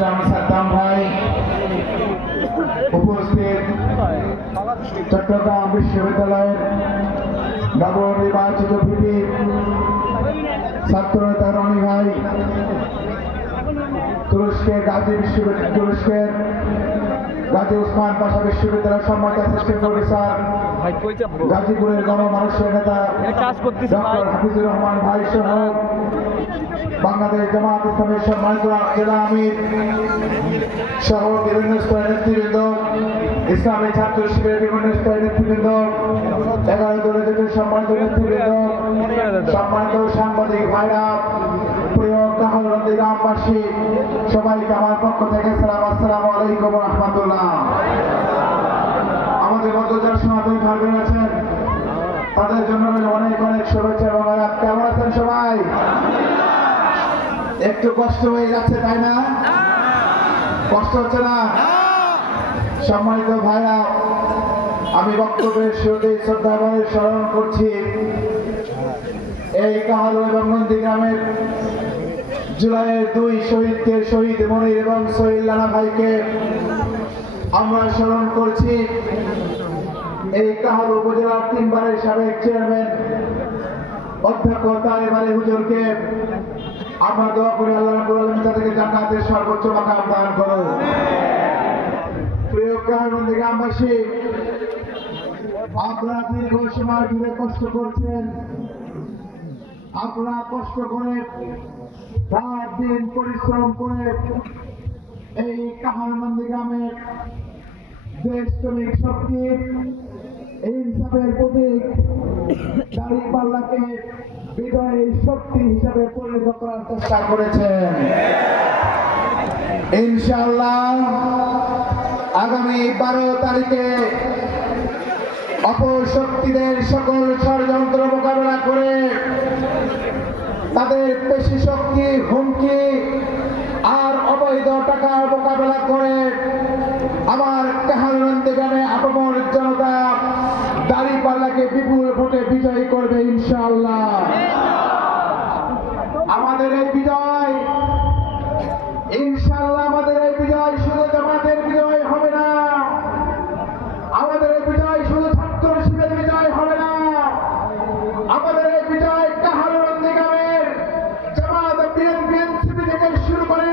ইসলাম সাদ্দাম ভাই, উপস্থিত চট্টগ্রাম বিশ্ববিদ্যালয়ের নবনির্বাচিত ভিপি ছাত্রনেতা রনি ভাই, তুরস্কের গাজী উসমান পাশা বিশ্ববিদ্যালয়ের সম্মানিত অ্যাসিস্ট্যান্ট প্রফেসর, গাজীপুরের গণমানুষের নেতা ডক্টর হাফিজুর রহমান ভাই সহ বাংলাদেশ জামায়াত ইসলামীর সম্মানিত জেলা আমির সহ বিভিন্ন স্তরের নেতৃবৃন্দ, ইসলামী ছাত্র শিবিরের বিভিন্ন স্তরের নেতৃবৃন্দ, 11 দলের জোটের সম্মানিত নেতৃবৃন্দ, সম্মানিত সাংবাদিক ভাইরা, প্রিয় কাহালন্দি গ্রামবাসী, সবাইকে আমার পক্ষ থেকে সালাম, আসসালামু আলাইকুম ওয়া রাহমাতুল্লাহ। আমাদের মধ্যে যারা সনাতনী ভাই আছেন তাদের জন্য অনেক অনেক শুভেচ্ছা এবং আলাপ। কেমন আছেন সবাই? একটু কষ্ট হয়ে যাচ্ছে তাই না? কষ্ট হচ্ছে না? সম্মানিত ভাইরা, আমি বক্তব্যের শুরুতেই শ্রদ্ধাভাবে স্মরণ করছি এই কাহালু এবং নন্দীগ্রামের জুলাইয়ের 2 শহীদকে, শহীদ মনির এবং সোহেল রানা ভাইকে আমরা স্মরণ করছি। এই কাহালু উপজেলার 3 বারের সাবেক চেয়ারম্যান অধ্যক্ষ তারেক আলী হুজুরকে আমরা দোয়া করি আল্লাহ রাব্বুল আলামিন তাদেরকে জান্নাতের সর্বোচ্চ মাকাম দান করুন। প্রিয় কাহালুন্দি গ্রামবাসী, আপনারা দীর্ঘ সময় ধরে কষ্ট করছেন, আপনারা কষ্ট করে রাত দিন পরিশ্রম করে এই কাহালুন্দি গ্রামের দেশপ্রেমিক শক্তি, ইনসাফের প্রতীক দাঁড়িপাল্লাকে বিজয়ী শক্তি হিসেবে পরিণত করার চেষ্টা করেছেন। ইনশাআল্লাহ আগামী 12 তারিখে অপশক্তিদের সকল ষড়যন্ত্র মোকাবেলা করে তাদের পেশি শক্তি, হুমকি আর অবৈধ টাকার মোকাবেলা করে আমার কাহালুন্দি গ্রামে আপামর জনতা দাঁড়িপাল্লাকে বিপুল ভোটে বিজয়ী করবে ইনশাআল্লাহ। আমাদের এই বিজয় ইনশাআল্লাহ, আমাদের এই বিজয় শুধু জামাতের বিজয় হবে না, আমাদের এই বিজয় শুধু ছাত্র শিবিরের বিজয় হবে না, আমাদের এই বিজয় কাহালুন্দি গ্রামের জামাত, বিএনপি, এনসিপি থেকে শুরু করে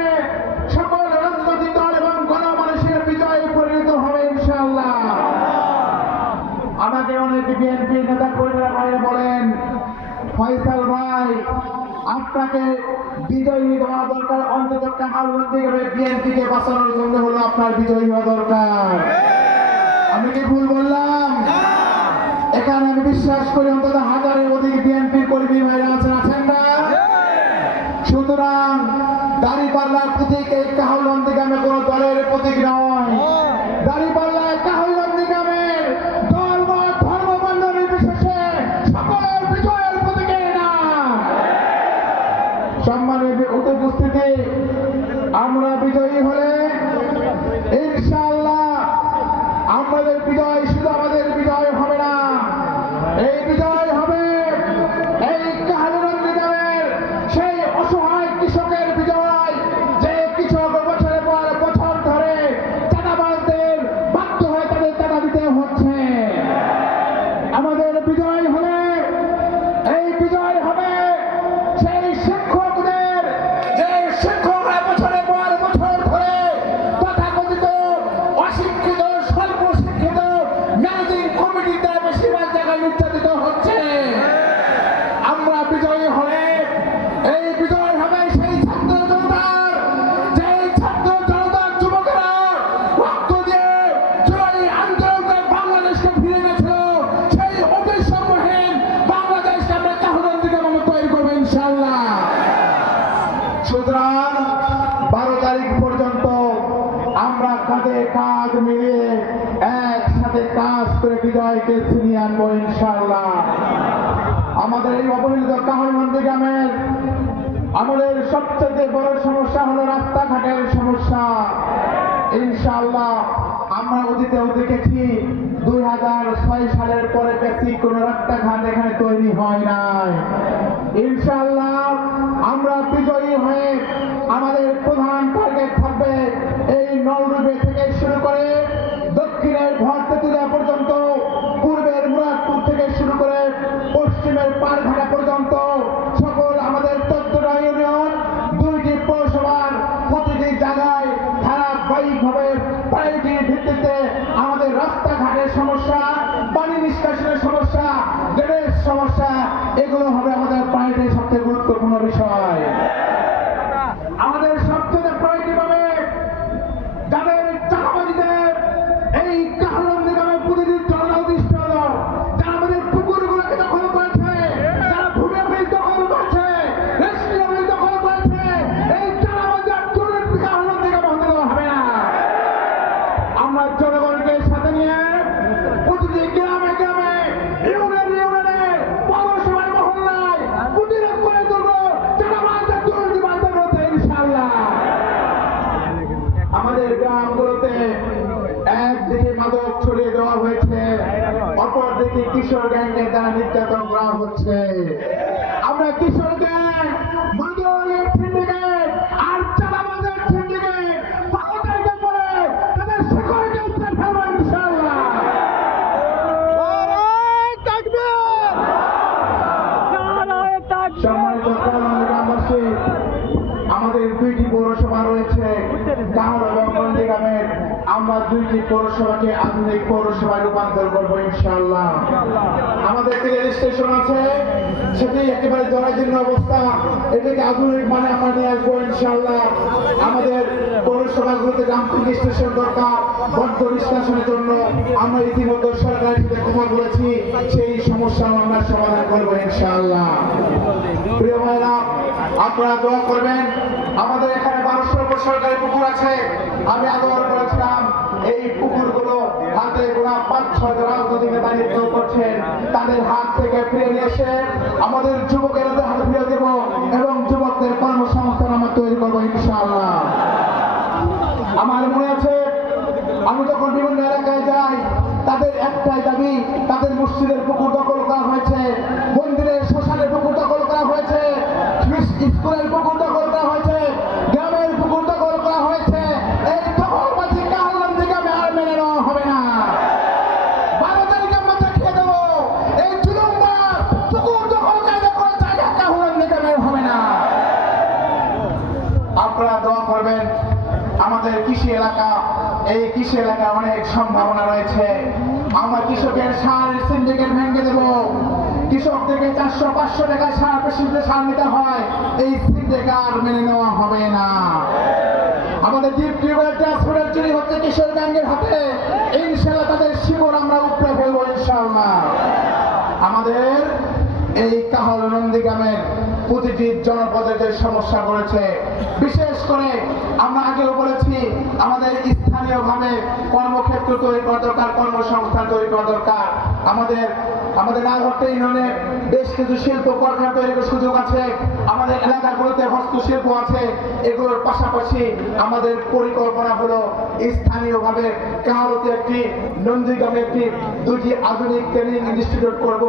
সকল রাজনৈতিক দল এবং গণমানুষের বিজয়ে পরিণত হবে ইনশাআল্লাহ। আমাকে অনেক বিএনপি নেতা কর্মীরা বাইরে বলেন, ফয়সাল ভাই আপনাকে বিজয়ী হওয়া দরকার, অন্তত কাহালুন্দি গ্রামের বিএনপিকে বাঁচানোর জন্য হলো আপনার বিজয়ী হওয়া দরকার। আমি কি ভুল বললাম? এখানে আমি বিশ্বাস করি অন্তত 1000-এর অধিক বিএনপির কর্মী ভাইরা আছেন না? সুতরাং দাঁড়িপাল্লার প্রতীক এই কাহালুন্দি গ্রামে কোনো দলের প্রতীক নয়। দাঁড়িপাল্লায় কাহালুন্দি গ্রামের দল বা ধর্ম বর্ণ নির্বিশেষে সকলের বিজয়ের প্রতীকের নাম। সম্মানিত উপস্থিতি, আমরা বিজয়ী হলে ইনশাআল্লাহ আমাদের বিজয় শুধু আমাদের বিজয় হবে না, এই বিজয় হবে এই কাহালুন্দি গ্রামের সেই অসহায় কৃষকের বিজয়, যে কৃষক বছরের পর বছর ধরে চাঁদাবাজদের বাধ্য হয়ে তাদের চাঁদা দিতে হচ্ছে। আমাদের বিজয় হলে এই বিজয় হবে সেই শিক্ষকদের, যে শিক্ষকরা বছরের পর বছর ধরে তথাকথিত অশিক্ষিত, স্বল্প শিক্ষিত ম্যানেজিং কমিটিতে বেশিরভাগ জায়গায় নির্যাতিত হচ্ছে। আমরা বিজয়ী হলে এই বিজয় হবে সেই ছাত্র জনতার, যে ছাত্র জনতার যুবকেরা রক্ত দিয়ে জুলাই আন্দোলনে বাংলাদেশকে ফিরে গেছিল, সেই অবিস্মরণহীন বাংলাদেশকে আমরা কাহালুন্দি গ্রামে তৈরি করবো ইনশাআল্লাহ। সুতরাং 12 তারিখ পর্যন্ত আমরা কাঁধে কাঁধ মিলিয়ে একসাথে কাজ করে বিজয়কে ছিনিয়ে আনবো ইনশাআল্লাহ। আমাদের এই অবহেলিত কাহালুন্দি গ্রামের আমাদের সবচেয়ে বড় সমস্যা হলো রাস্তাঘাটের সমস্যা। ইনশাআল্লাহ আমরা অতীতেও দেখেছি 2006 সালের পরে বেশি কোনো রাস্তাঘাট এখানে তৈরি হয় নাই। ইনশাআল্লাহ আমরা বিজয়ী হয়ে আমাদের প্রধান টার্গেট থাকবে জায়গায় ধারাবাহিকভাবে প্রায়োরিটির ভিত্তিতে আমাদের রাস্তাঘাটের সমস্যা, পানি নিষ্কাশনের সমস্যা, ড্রেনেজ সমস্যা, এগুলো হবে আমাদের প্রায়োরিটির সবচেয়ে গুরুত্বপূর্ণ বিষয়। আমাদের সবচেয়ে প্রায়োরিটি পাবে যাদের চাঁদাবাজিতে এই কাহালন্দি গ্রামের প্রতিদিন চলা উদ্দিষ্ট হলো, যারা আমাদের পুকুরগুলোকে দখল করেছে, যারা ভূমি অফিস দখল করেছে, রেজিস্ট্রি অফিস দখল করেছে, এই চাঁদাবাজি আর দুর্নীতি কাহালন্দি গ্রামে হতে দেওয়া হবে না। আমরা জনগণকে সাথে নিয়ে প্রতিটি গ্রামে গ্রামে, ইউনিয়নে ইউনিয়নে, পৌরসভায় মহল্লায় প্রতিরোধ করে তুলবো চাঁদাবাজ আর দুর্নীতিবাজদের বিরুদ্ধে ইনশাআল্লাহ। আমাদের গ্রামগুলোতে একদিকে মাদক ছড়িয়ে দেওয়া হয়েছে, অপরদিকে কিশোর গ্যাংয়ের দ্বারা নির্যাতন করা হচ্ছে। আমরা কিশোর গ্যাং, মাদকের সিন্ডিকেট আর চাঁদাবাজের সিন্ডিকেট 15 তারিখের পরে তাদের শিকড়কে উঠে ফেলবো ইনশাআল্লাহ। সম্মানিত গ্রামবাসী, আমাদের 2টি পৌরসভা রয়েছে কাহাল এবং নন্দীগ্রামের। আমরা 2টি পৌরসভাকে আধুনিক পৌরসভায় রূপান্তর করবো ইনশাআল্লাহ। আমাদের যে রেজিস্ট্রেশন আছে সেটি একেবারে জরাজীর্ণ অবস্থা, এটাকে আধুনিক মানে আমরা নিয়ে আসবো ইনশাআল্লাহ। আমাদের পৌরসভাগুলোতে ডাম্পিং স্টেশন দরকার, বদ্ধ নিষ্কাশনের জন্য আমরা ইতিমধ্যে সরকারের সাথে কথা বলেছি, সেই সমস্যা আমরা সমাধান করবো ইনশাআল্লাহ। প্রিয় ভাইরা, আপনারা দোয়া করবেন। আমাদের এখানে 1200 উপর সরকারি পুকুর আছে। আমি আদর করেছিলাম এই পুকুরগুলো হাতে গোনা 5-6 রাজনৈতিক নেতা নিয়োগ করছেন, তাদের হাত থেকে ফিরে নিয়ে এসে আমাদের যুবকের হাতে ফিরে দেব এবং যুবকদের কর্মসংস্থান আমরা তৈরি করবো ইনশাআল্লাহ। আমার মনে আছে আমি যখন বিভিন্ন এলাকায় যাই, তাদের একটাই দাবি, তাদের মসজিদের পুকুর দখল করা হয়েছে, মন্দিরের শ্মশানের পুকুর দখল করা হয়েছে, স্কুলের পুকুর দখল করা হয়েছে, গ্রামের পুকুর দখল করা হয়েছে। এই দখলবাজি কাহালন্দি গ্রামে আর মেনে নেওয়া হবে না। 12 তারিখে আমরা দেখিয়ে দেবো এই জুলুমবাজ পুকুর দখলকারীদের কোনো জায়গা কাহালন্দি গ্রামে হবে না। আপনারা দোয়া করবেন। আমাদের কৃষি এলাকা, এই কৃষি এলাকায় অনেক সম্ভাবনা রয়েছে। আমরা কৃষকের সার সিন্ডিকেট ভেঙে দেব। কৃষকদেরকে 400-500 টাকায় সার পেশিতে সার নিতে হয়, এই সিন্ডিকেট আর মেনে নেওয়া হবে না। আমাদের ডিপ টিউবওয়েল ট্রান্সপোর্টের চুরি হচ্ছে কিশোর গ্যাংয়ের হাতে, ইনশাআল্লাহ তাদের শিকড় আমরা উপড়ে ফেলবো ইনশাআল্লাহ। আমাদের এই কাহাল নন্দীগ্রামের প্রতিটি জনপদে যে সমস্যা করেছে, বিশেষ করে আমরা আগেও বলেছি আমাদের স্থানীয়ভাবে কর্মক্ষেত্র তৈরি করা দরকার, কর্মসংস্থান তৈরি করা দরকার। আমাদের নাগরহাট ইউনিয়নে বেশ কিছু শিল্প কারখানা তৈরির সুযোগ আছে, আমাদের এলাকাগুলোতে হস্তশিল্প আছে। এগুলোর পাশাপাশি আমাদের পরিকল্পনা হলো স্থানীয়ভাবে কাহালতে একটি, নন্দীগ্রামে একটি, 2টি আধুনিক ট্রেনিং ইনস্টিটিউট করব।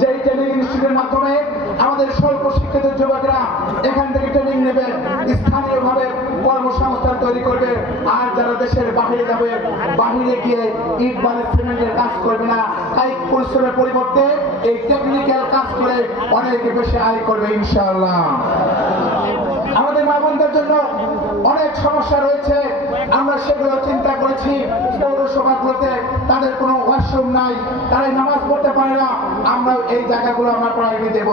যেই ট্রেনিং ইনস্টিটিউটের মাধ্যমে আমাদের স্বল্প শিক্ষিত যুবকরা এখান থেকে ট্রেনিং নেবে, স্থানীয়ভাবে কর্মসংস্থান তৈরি করবে। আর যারা দেশের বাহিরে যাবে, বাহিরে গিয়ে ইট বালি সিমেন্টের কাজ করবে না, কায়িক পরিশ্রমের পরিবর্তে এই টেকনিক্যাল কাজ করে অনেক বেশি আয় করবে ইনশাআল্লাহ। আমাদের মা বোনদের জন্য অনেক সমস্যা রয়েছে, আমরা সেগুলো চিন্তা করেছি। পৌরসভাগুলোতে তাদের কোনো ওয়াশরুম নাই, তারা নামাজ পড়তে পারে না, আমরা এই জায়গাগুলো আমরা প্রায়োরিটি দেব।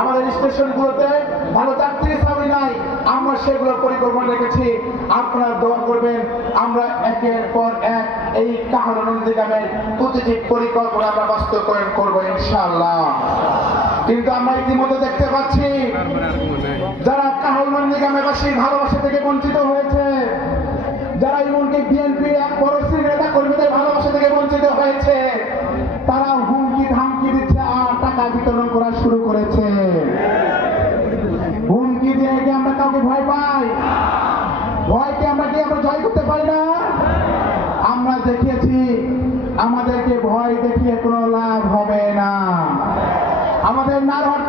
আমাদের স্টেশনগুলোতে ভালো যাত্রী ছাউনি নাই, আমরা সেগুলো পরিকল্পনা রেখেছি। আপনারা দোয়া করবেন, আমরা একের পর এক এই কাহাল নন্দীগ্রামের প্রতিটি পরিকল্পনা আমরা বাস্তবায়ন করবো ইনশাআল্লাহ। কিন্তু আমরা ইতিমধ্যে দেখতে পাচ্ছি যারা কাহাল নন্দীগ্রামবাসী ভালোবাসা থেকে বঞ্চিত হয়েছে, যারা এমনকি বিএনপি এক বড় নেতা কর্মীদের ভালোবাসা থেকে বঞ্চিত হয়েছে, তারা হুমকি ধামকি দিচ্ছে আর টাকা বিতরণ করা শুরু করেছে। হুমকি দিয়ে কি আমরা কাউকে ভয় পাই? ভয়কে আমরা জয় করতে পারি না। আমরা দেখিয়েছি আমাদেরকে ভয় দেখিয়ে কোনো লাভ হবে না। আমাদের নারহট